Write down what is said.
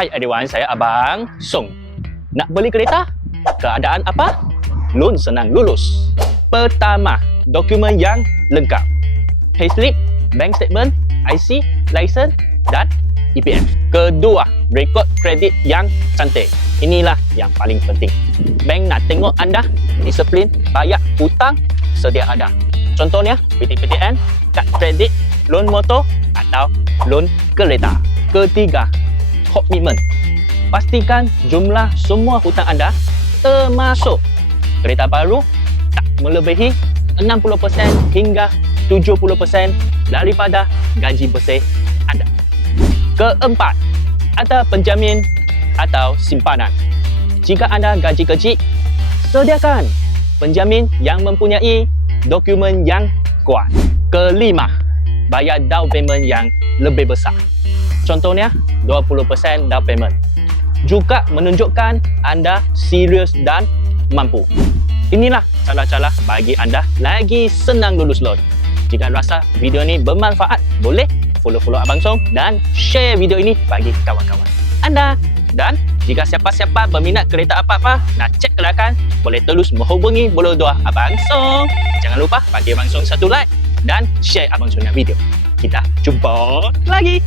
Hai everyone, saya Abang Song. Nak beli kereta? Keadaan apa? Loan senang lulus. Pertama, dokumen yang lengkap. Payslip, bank statement, IC, license dan EPF. Kedua, rekod kredit yang cantik. Inilah yang paling penting. Bank nak tengok anda disiplin bayar hutang sedia ada. Contohnya, PTPTN, kad kredit, loan motor atau loan kereta. Ketiga, komitmen. Pastikan jumlah semua hutang anda termasuk kereta baru tak melebihi 60% hingga 70% daripada gaji bersih anda. Keempat, ada penjamin atau simpanan. Jika anda gaji kecil, sediakan penjamin yang mempunyai dokumen yang kuat. Kelima, bayar down payment yang lebih besar. Contohnya, 20% down payment. Juga menunjukkan anda serius dan mampu. Inilah cara-cara bagi anda lagi senang lulus loan. Jika rasa video ini bermanfaat, boleh follow Abang Song dan share video ini bagi kawan-kawan anda. Dan jika siapa-siapa berminat kereta apa-apa nak cek kelayakan, boleh terus menghubungi Bolo 2 Abang Song. Jangan lupa bagi Abang Song satu like dan share Abang Song video. Kita jumpa lagi.